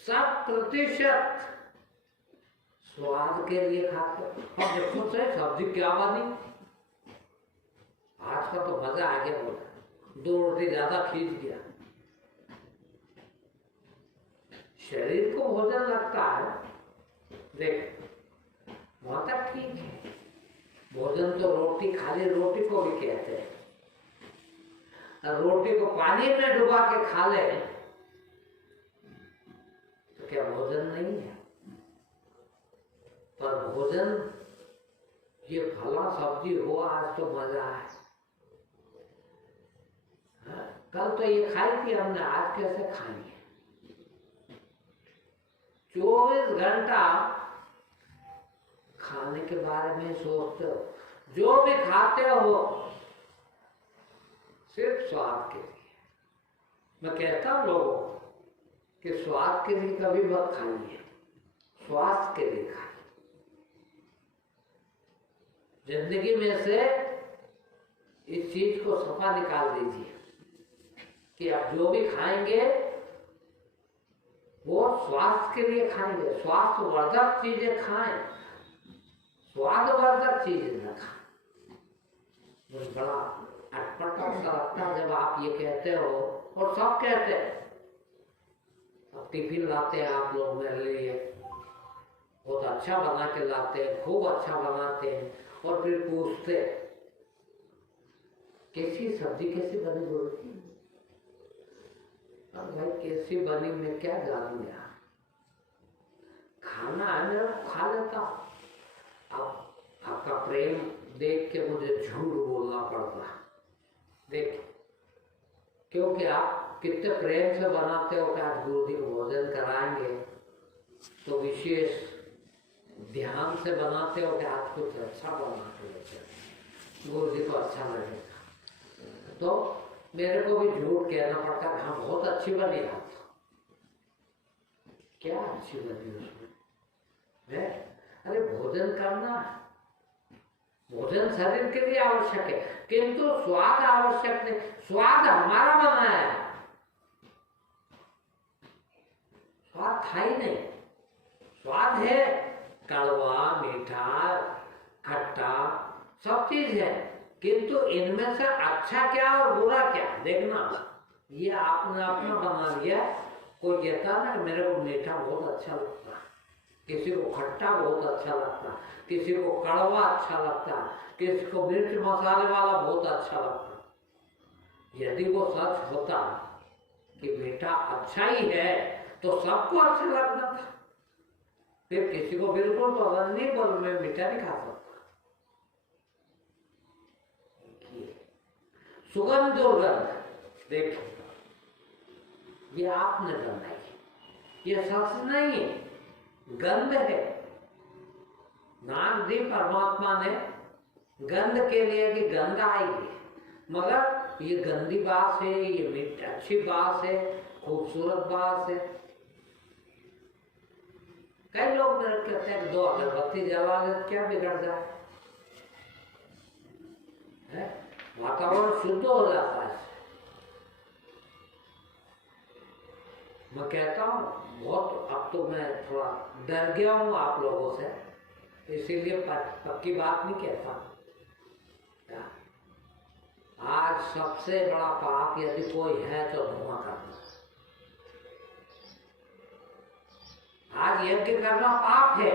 100% स्वाद के लिए खाते हो। अब देखो से सब्जी क्या बनी, आज का तो मजा आ गया, बोला 2 रोटी ज्यादा खींच गया। शरीर को भोजन लगता है, देख वहां तक ठीक है। भोजन तो रोटी, खाली रोटी को भी कहते हैं। रोटी को पानी में डुबा के खा ले तो क्या भोजन नहीं है? पर भोजन ये फला सब्जी हो, आज तो मजा है। कल तो ये खाई थी हमने, आज कैसे खानी है? 24 घंटा खाने के बारे में सोचते हो, जो भी खाते हो सिर्फ स्वाद के लिए। मैं कहता हूं लोगों कि स्वाद के लिए कभी मत खाइए, स्वास्थ्य के लिए खाइए। जिंदगी में से इस चीज को सफा निकाल दीजिए कि आप जो भी खाएंगे वो स्वास्थ्य के लिए खाएंगे। स्वास्थ्यवर्धक चीजें खाएं, स्वादवर्धक चीजें न खाएं। मुझे बड़ा अटपटा सा लगता है जब आप ये कहते हो, और सब कहते हैं। अब टिफिन लाते हैं आप लोग मेरे लिए, बहुत अच्छा बना के लाते हैं, खूब अच्छा बनाते हैं, और फिर पूछते कैसी सब्जी कैसी बनी बोलती है। अब भाई कैसी बनी मैं क्या जानूं यार, खाना है मेरा, खा लेता। अब आपका प्रेम देख के मुझे झूठ बोलना पड़ता है, देख, क्योंकि आप कितने प्रेम से बनाते हो कि आज गुरु जी को भोजन कराएंगे तो विशेष ध्यान से बनाते हो कि आज कुछ अच्छा बना के लेते, गुरु जी को अच्छा लगेगा। तो मेरे को भी झूठ कहना पड़ता है, हाँ बहुत अच्छी बनी आज। क्या अच्छी बनी उसमें है? अरे भोजन करना, भोजन शरीर के लिए आवश्यक है, किंतु स्वाद आवश्यक नहीं। स्वाद हमारा बना है, स्वाद था ही नहीं। स्वाद है कड़वा, मीठा, खट्टा, सब चीज है, किंतु इनमें से अच्छा क्या और बुरा क्या देखना, ये आपने अपना बना लिया। कोई कहता ना मेरे को मीठा बहुत अच्छा लगता, किसी को खट्टा बहुत अच्छा लगता, किसी को कड़वा अच्छा लगता, किसी को मिर्च मसाले वाला बहुत अच्छा लगता। यदि वो सच होता कि मीठा अच्छा ही है तो सबको अच्छा लगना था। फिर किसी को बिल्कुल पसंद नहीं, बोल मैं मीठा नहीं खा सकता। सुगंध दुर्गंध देखो, ये आपने बनाई, ये सच नहीं है, गंध है। नाम दी परमात्मा ने गंध के लिए कि गंध आएगी, मगर ये गंदी बात है, ये मीठी अच्छी बात है, खूबसूरत बात है। कई लोग कहते हैं 2 अगरबत्ती जला ले क्या बिगड़ जाए, वातावरण शुद्ध हो जाता है। मैं कहता हूँ बहुत, अब तो मैं थोड़ा डर गया हूँ आप लोगों से, इसीलिए पक्की बात नहीं कहता। आज सबसे बड़ा पाप यदि कोई है तो धुआं करना। आज यज्ञ करना पाप है,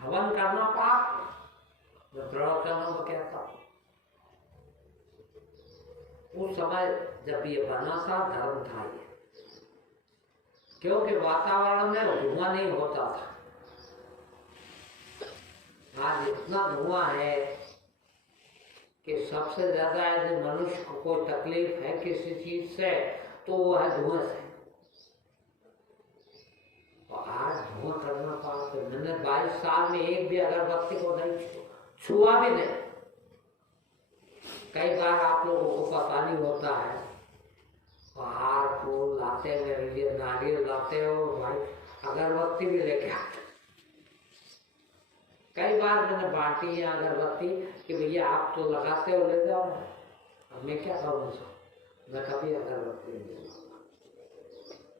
हवन करना पाप है। मैं प्रवचनों में कहता हूँ, उस समय जब ये बना सा धर्म था ये, क्योंकि वातावरण में धुआं नहीं होता था। आज इतना धुआं है कि सबसे ज्यादा यदि मनुष्य को कोई तकलीफ है किसी चीज से तो वो है धुआं से। और आज धुआं करना पाप है। मैंने 22 साल में एक भी अगरबत्ती को नहीं छुआ भी नहीं। कई बार आप लोगों को पता नहीं होता है, हार फूल लाते मेरे लिए, नारियल लाते हो भाई, अगरबत्ती भी लेके आते। कई बार मैंने बांटी है अगरबत्ती कि भैया आप तो लगाते हो, ले जाओ, अब मैं क्या करूँ, मैं कभी अगरबत्ती नहीं लगाऊंगा।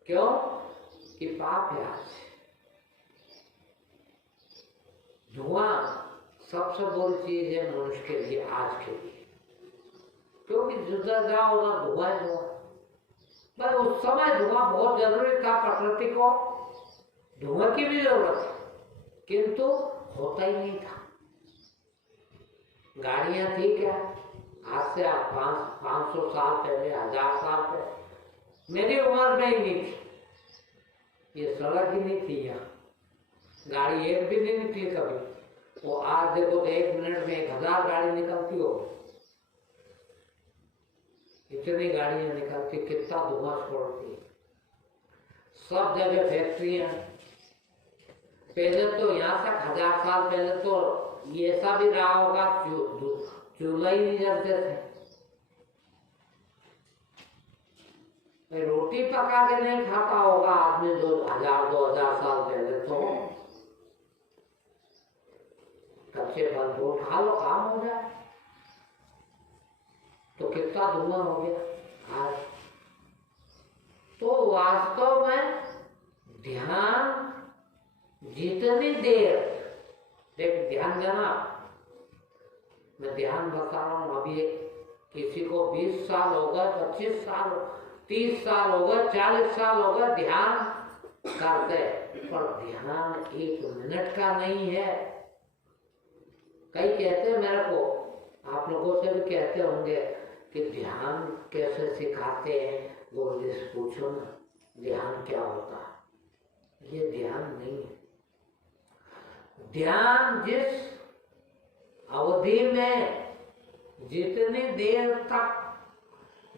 क्यों? कि पाप है आज। धुआं सबसे बुरी चीज है मनुष्य के लिए आज के लिए, क्योंकि जिधर जाओ उधर धुआं ही धुआं। भाई उस समय धुआं बहुत जरूरी था, प्रकृति को धुआं की भी जरूरत है, किंतु होता ही नहीं था। गाड़ियां थी क्या आज से 500 साल पहले, 1000 साल पहले? मेरी उम्र में ही नहीं थी, ये सड़क ही नहीं थी, यहाँ गाड़ी एक भी नहीं थी कभी। वो आज देखो तो 1 मिनट में 1000 गाड़ी निकलती हो, इतनी गाड़ियां निकलती, कितना धुआं छोड़ती है। सब जगह फैक्ट्रियां। पहले तो यहाँ तक 1000 साल पहले तो ये ऐसा भी रहा होगा, चूल्हा ही नहीं जलते थे। रोटी पका के नहीं खाता होगा आदमी 2000 साल पहले, तो कच्चे फल फूल खा लो, काम हो जाए। तो कितना धुआं हो गया आज। तो वास्तव में ध्यान जितनी देर, देख ध्यान देना, मैं ध्यान बता रहा हूँ। अभी किसी को 20 साल हो गए, 25 साल, 30 साल हो गए, 40 साल हो गए ध्यान करते, पर ध्यान 1 मिनट का नहीं है। कई कहते हैं मेरे को, आप लोगों से भी कहते होंगे कि ध्यान कैसे सिखाते हैं, गुरुजी से पूछो ना, ध्यान क्या होता है। ये ध्यान नहीं है। ध्यान जिस अवधि में जितनी देर तक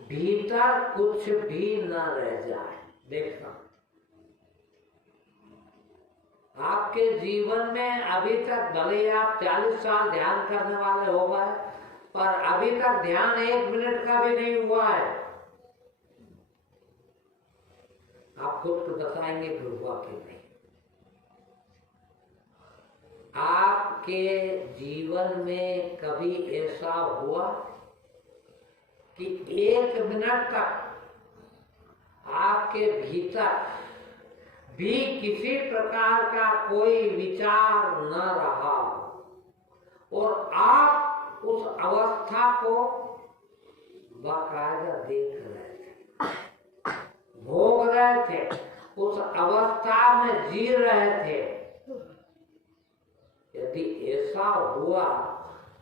भीतर कुछ भी न रह जाए। देखना, आपके जीवन में अभी तक भले आप 40 साल ध्यान करने वाले हो गए, पर अभी तक ध्यान 1 मिनट का भी नहीं हुआ है। आप खुद को बताएंगे कि हुआ कि नहीं। आपके जीवन में कभी ऐसा हुआ कि 1 मिनट तक आपके भीतर भी किसी प्रकार का कोई विचार न रहा और आप उस अवस्था को बाकायदा देख रहे थे, भोग रहे थे, उस अवस्था में जी रहे थे? यदि ऐसा हुआ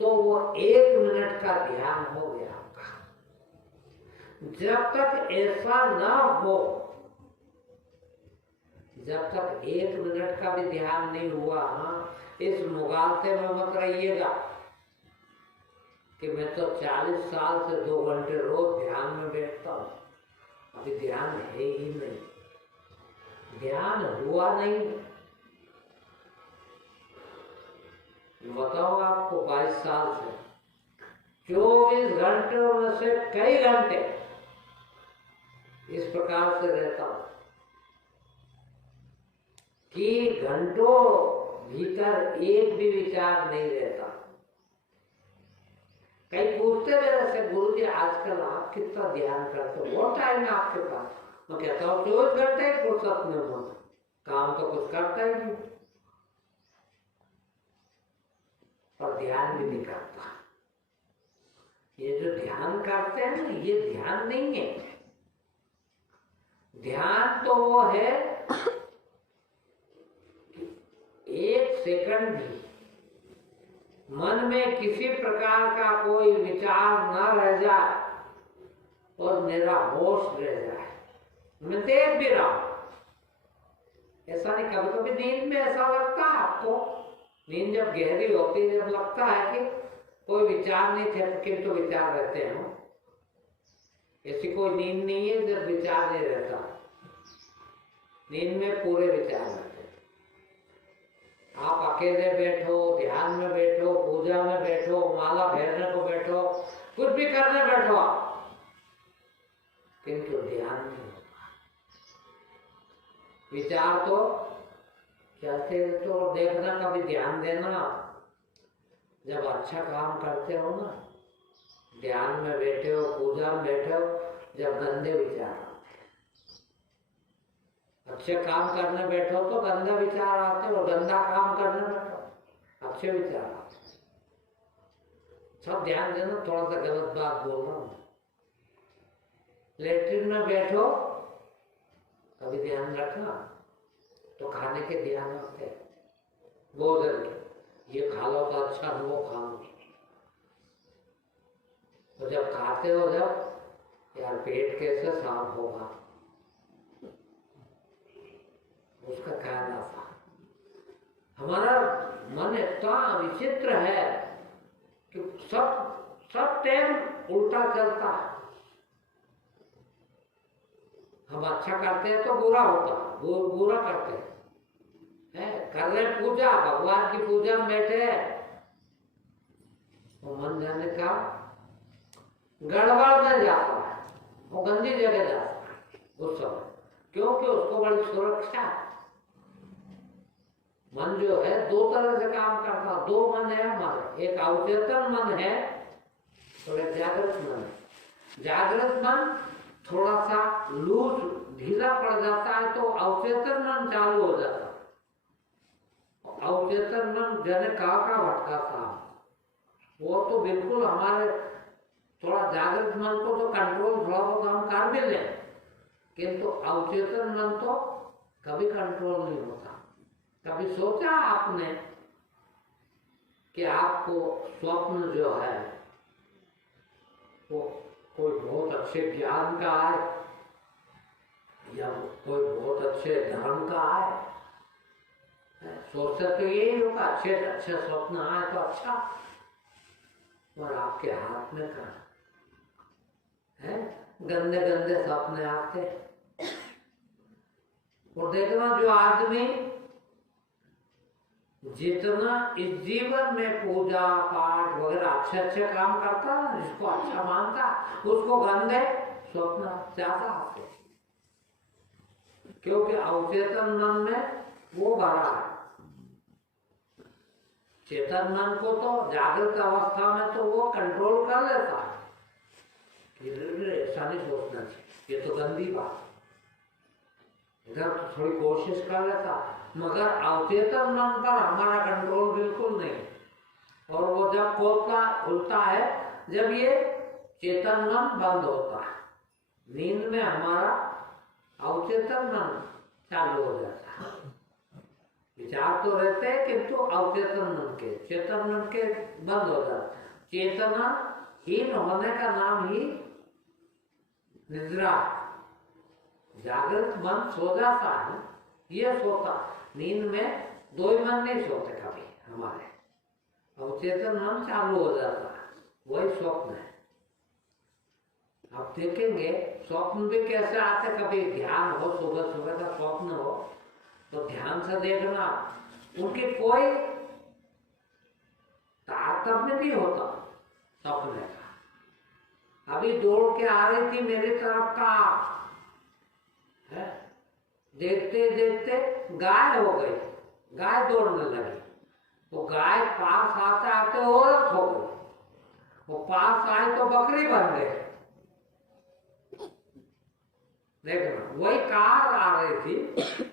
तो वो 1 मिनट का ध्यान हो गया आपका। जब तक ऐसा न हो, जब तक 1 मिनट का भी ध्यान नहीं हुआ, इस मुगालते में मत रहिएगा कि मैं तो 40 साल से 2 घंटे रोज ध्यान में बैठता हूँ, अभी ध्यान है ही नहीं, ध्यान हुआ नहीं। बताओ आपको 22 साल से 24 घंटों में से कई घंटे इस प्रकार से रहता हूं कि घंटों भीतर एक भी विचार नहीं रहता। कई पूछते मेरे से, गुरुजी आजकल आप कितना ध्यान करते हो, बहुत टाइम है आपके पास? मैं कहता हूँ 24 घंटे फुर्सत में हूँ, काम तो कुछ करता ही नहीं, और ध्यान भी नहीं करता। ये जो ध्यान करते हैं ना, ये ध्यान नहीं है। ध्यान तो वो है कि 1 सेकंड भी मन में किसी प्रकार का कोई विचार न रह जाए और मेरा होश रह जाए। मैं देख भी रहा हूं, ऐसा नहीं, कभी कभी नींद में ऐसा लगता है आपको, नींद जब गहरी होती है, जब लगता है कि कोई विचार नहीं थे, किंतु विचार रहते हैं। ऐसी कोई नींद नहीं है जब विचार नहीं रहता। नींद में पूरे विचार रहते हैं। आप अकेले बैठो, ध्यान में बैठो, पूजा में बैठो, माला फेरने को बैठो, कुछ भी करने बैठो आप, किंतु ध्यान नहीं होता। विचार तो चलते तो देखना, कभी ध्यान देना। जब अच्छा काम करते हो ना, ध्यान में बैठे हो, पूजा में बैठे हो, जब गंदे विचार आते, अच्छे काम करने बैठो तो गंदा विचार आते, और गंदा काम करने बैठो अच्छे विचार आते। सब ध्यान देना, थोड़ा सा गलत बात बोल रहा हूं। लेटरिन में बैठो, कभी ध्यान रखना, तो खाने के ध्यान रखते, भोजन के, ये खा लो तो अच्छा, वो खा लो। तो जब खाते हो, जब यार पेट कैसे साफ होगा, उसका ख्याल आता। हमारा मन इतना विचित्र है कि सब टाइम उल्टा चलता है। हम अच्छा करते हैं तो बुरा होता, बुरा करते हैं, कर रहे पूजा, भगवान की पूजा में बैठे हैं, वो मन जाने का गड़बड़ में जाता है, वो गंदी जगह जाता है उस समय, क्योंकि उसको बड़ी सुरक्षा है। मन जो है दो तरह से काम करता, दो मन है हमारे, एक अवचेतन मन है और एक जागृत मन है। जागृत मन थोड़ा सा लूज, ढीला पड़ जाता है तो अवचेतन मन चालू हो जाता है। अवचेतन मन जने कहा का भटकाता, वो तो बिल्कुल हमारे थोड़ा जागृत मन को तो कंट्रोल थोड़ा बहुत हम कर भी लें, किंतु अवचेतन मन तो कभी कंट्रोल नहीं होता। कभी सोचा आपने कि आपको स्वप्न जो है वो कोई बहुत अच्छे ज्ञान का है, या कोई बहुत अच्छे धर्म का है? सोचते तो यही होगा, अच्छे अच्छे स्वप्न आए तो अच्छा, और आपके हाथ में कहा है, गंदे गंदे सपने आते। और देखना, जो आदमी जितना इस जीवन में पूजा पाठ वगैरह अच्छे अच्छे काम करता है, जिसको अच्छा मानता, उसको गंदे स्वप्न ज्यादा आते, क्योंकि अवचेतन मन में वो भरा है। चेतन मन को तो जागृत अवस्था में तो वो कंट्रोल कर लेता है, ऐसा नहीं सोचना चाहिए, ये तो गंदी बात, इधर तो थोड़ी कोशिश कर लेता, मगर अवचेतन मन पर हमारा कंट्रोल बिल्कुल नहीं। और वो जब खुलता है जब ये चेतन मन बंद होता है, नींद में हमारा अवचेतन मन चालू हो जाता है। विचार तो रहते हैं किंतु अवचेतन मन के, चेतन मन के बंद हो जाता है। चेतना हीन होने का नाम ही निद्रा। जागृत मन सो जाता है, ये सोता, नींद में दो ही मन नहीं सोते कभी हमारे, अवचेतन मन चालू हो जाता है, वही स्वप्न है। आप देखेंगे स्वप्न भी कैसे आते, कभी ध्यान हो, सुबह सुबह का स्वप्न हो तो ध्यान से देखना, उनकी कोई तारतम्य नहीं होता सपने का। अभी दौड़ के आ रही थी मेरी तरफ का है, देखते देखते गाय हो गई, गाय दौड़ने लगी, वो गाय पास आते आते औरत हो गई, वो पास आए तो बकरी बन गई। देखना, वही कार आ रही थी,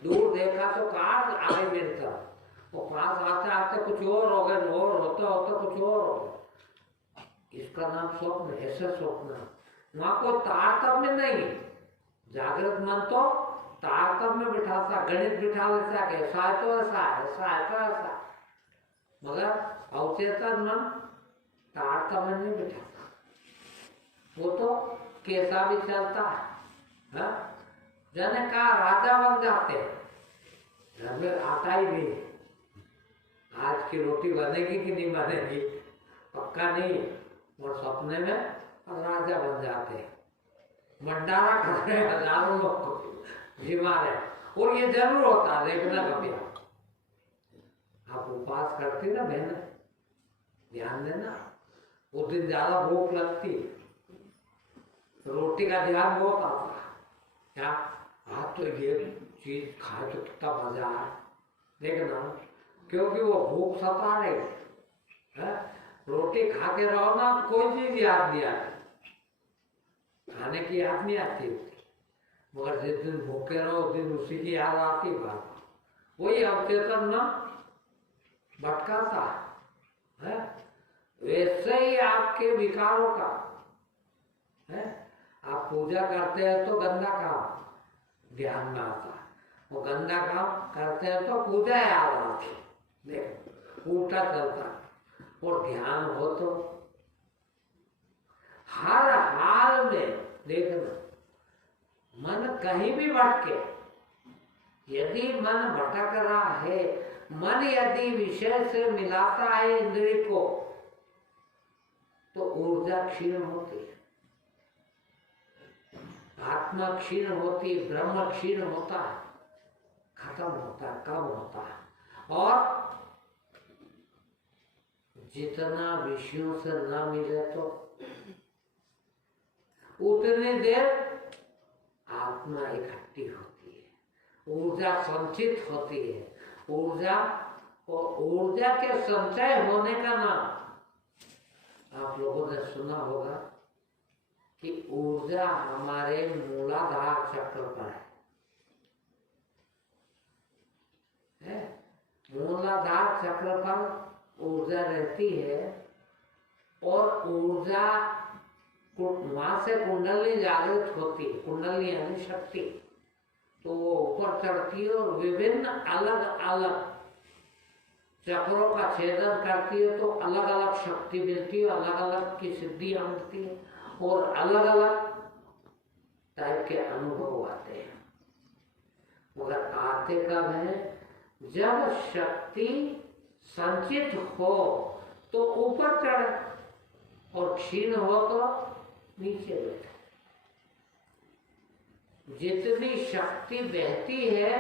दूर देखा तो कार आ रही मेरी तरफ, वो पास आते आते कुछ और हो गए, और होता होता कुछ और हो गया। इसका नाम स्वप्न, ऐसा स्वप्न। वहां कोई तारतम्य नहीं, जागृत मन तो तारतम्य बिठाता, गणित बिठा लेता कि ऐसा है तो ऐसा, ऐसा है तो ऐसा, मगर अवचेतन मन तारतम्य नहीं बिठाता, वो तो कैसा भी चलता है। जने का राजा बन जाते, घर में आता ही नहीं, आज की रोटी बनेगी कि नहीं बनेगी पक्का नहीं, और सपने में राजा बन जाते, भंडारा कर रहे हजारों लोग को जिमा रहे। और ये जरूर होता है, देखना कभी आप उपास करती ना बहन, ध्यान देना, उस दिन ज्यादा भूख लगती है, रोटी का ध्यान बहुत आता है। क्या आज तो ये चीज खाए तो कितना मजा आए, देखना, क्योंकि वो भूख सता रही है। रोटी खा के रहो ना तो कोई चीज याद नहीं आती, खाने की याद नहीं आती होती, मगर जिस दिन भूखे रहो उस दिन उसी की याद आती बात। वही अवचेतन न भटकाता है। वैसे ही आपके विकारों का है, आप पूजा करते हैं तो गंदा काम ध्यान में आता है, वो गंदा काम करते हैं तो पूजा याद आती है, देखो उल्टा चलता है। और ध्यान हो तो हर हाल में देखना, मन कहीं भी भटके, यदि मन भटक रहा है, मन यदि विषय से मिलाता है इंद्रिय को, तो ऊर्जा क्षीण होती है, आत्मा क्षीण होती है, ब्रह्म क्षीण होता है, खत्म होता है, कम होता है। और जितना विषयों से न मिले तो उतनी देर आत्मा इकट्ठी होती है, ऊर्जा संचित होती है। ऊर्जा और ऊर्जा के संचय होने का नाम आप लोगों ने सुना होगा कि ऊर्जा हमारे मूलाधार चक्र पर है। मूलाधार चक्र पर ऊर्जा रहती है और ऊर्जा वहां से कुंडली जागृत होती है, कुंडली यानी शक्ति, तो वो ऊपर चढ़ती है और विभिन्न अलग अलग चक्रों का छेदन करती है, तो अलग अलग शक्ति मिलती है, अलग अलग की सिद्धियां मिलती है और अलग अलग टाइप के अनुभव आते हैं। मगर आते कब है? जब शक्ति संचित हो तो ऊपर चढ़े और क्षीण हो तो नीचे बैठे। जितनी शक्ति बहती है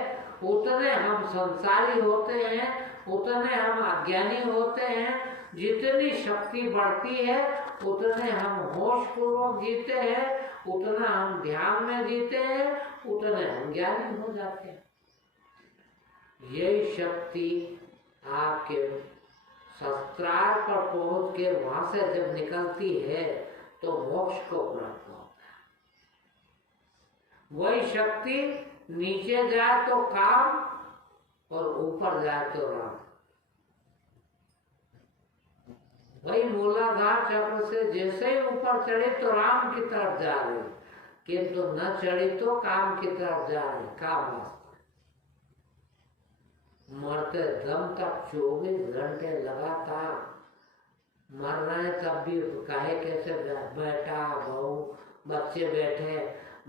उतने हम संसारी होते हैं, उतने हम अज्ञानी होते हैं। जितनी शक्ति बढ़ती है उतने हम होश पूर्वक जीते हैं, उतना हम ध्यान में जीते हैं, उतने हम ज्ञानी हो जाते हैं। यही शक्ति आपके शस्त्रार पर पहुंच के वहां से जब निकलती है तो मोक्ष को प्राप्त होता है। वही शक्ति नीचे जाए तो काम और ऊपर जाए तो राम। वही मूलाधार चक्र से जैसे ही ऊपर चढ़े तो राम की तरफ जा रहे, किंतु न चढ़ी तो काम की तरफ जा रहे, काम वास्ते। मरते दम तक 24 घंटे लगातार मर रहे, तब भी काहे कैसे बेटा बहू बच्चे बैठे,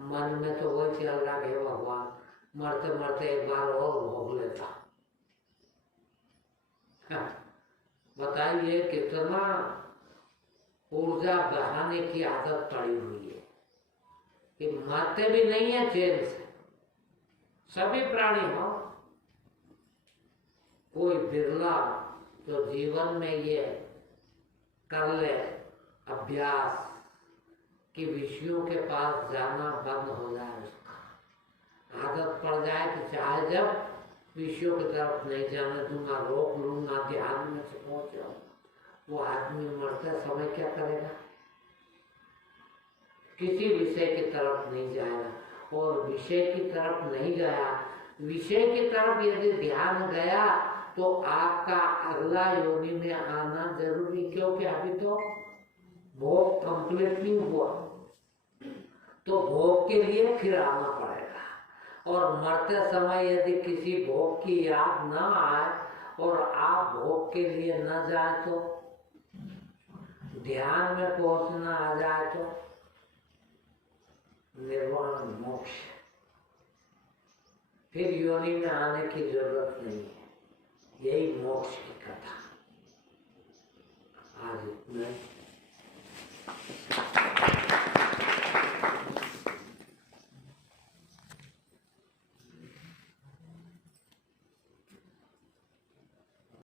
मन में तो वही चल रहा है भगवान मरते मरते एक बार और भोग लेता। बताइए कितना ऊर्जा बहाने की आदत पड़ी हुई है कि मरते भी नहीं है चैन से। सभी प्राणी हो, कोई बिरला जो जीवन में ये कर ले अभ्यास कि विषयों के पास जाना बंद हो जाए, उसका आदत पड़ जाए कि चाहे जब विषयों की तरफ नहीं जाने दूंगा, रोक लूंगा, ध्यान में से पहुंच जाऊंगा। वो आदमी मरते समय क्या करेगा? किसी विषय की तरफ नहीं जाएगा। और विषय की तरफ नहीं गया, विषय की तरफ यदि ध्यान गया तो आपका अगला योनि में आना जरूरी, क्योंकि अभी तो भोग कंप्लीट नहीं हुआ, तो भोग के लिए फिर आना पड़ेगा। और मरते समय यदि किसी भोग की याद न आए और आप भोग के लिए न जाए तो ध्यान में पहुंचना आ जाए तो निर्वाण मोक्ष, फिर योनि में आने की जरूरत नहीं है। यही मोक्ष की कथा। आज इतना